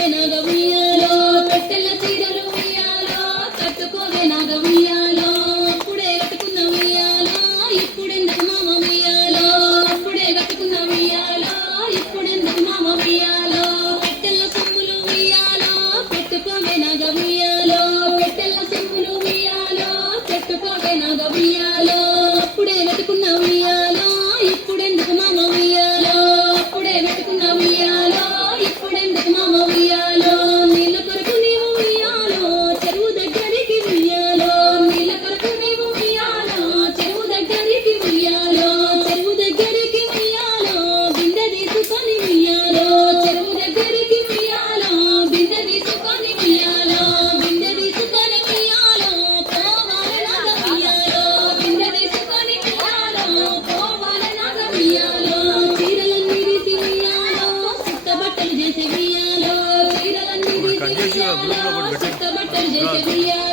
కట్టుకోవే నాగ ఉయ్యాలో పెట్టెల చీరలు ఉయ్యాలో కట్టుకోవే నాగ ఉయ్యాలో అప్పుడే కట్టుకున్న ఉయ్యాలో ఇప్పుడెందుకు మామ ఉయ్యాలో అప్పుడే కట్టుకున్న ఉయ్యాలో ఇప్పుడెందుకు మామ ఉయ్యాలో పెట్టెల సొమ్ములు ఉయ్యాలో పెట్టుకోవే నాగ ఉయ్యాలో పెట్టెల సొమ్ములు ఉయ్యాలో పెట్టుకోవే నాగ ఉయ్యాలో అప్పుడే కట్టుకున్న ఉయ్యాలో ఇప్పుడెందుకు మామ ఉయ్యాలో అప్పుడే కట్టుకున్న ఉయ్యాలో ఇప్పుడెందుకు మామ ఉయ్యాలో నీళ్ళ కొరకు నీవు ఉయ్యాలో చెరువు దగ్గరికి ఉయ్యాలో నీళ్ళ కొరకు నీవు ఉయ్యాలో చెరువు దగ్గరికి ఉయ్యాలో చెరువు దగ్గరికి ఉయ్యాలో బిందె తీసుకొని ఉయ్యాలో చెరువు దగ్గరికి ఉయ్యాలో బిందె తీసుకొని ఉయ్యాలో బిందె తీసుకొని ఉయ్యాలో పోవాల నాగ ఉయ్యాలో బిందె తీసుకొని ఉయ్యాలో పోవాల నాగ ఉయ్యాలో చీరలన్నీ తీసి ఉయ్యాలో కొత్త బట్టలు చేసి ఉయ్యాలో చీరలన్నీ తీసి ఉయ్యాలో కొత్త బట్టలు చేసి ఉయ్యాలో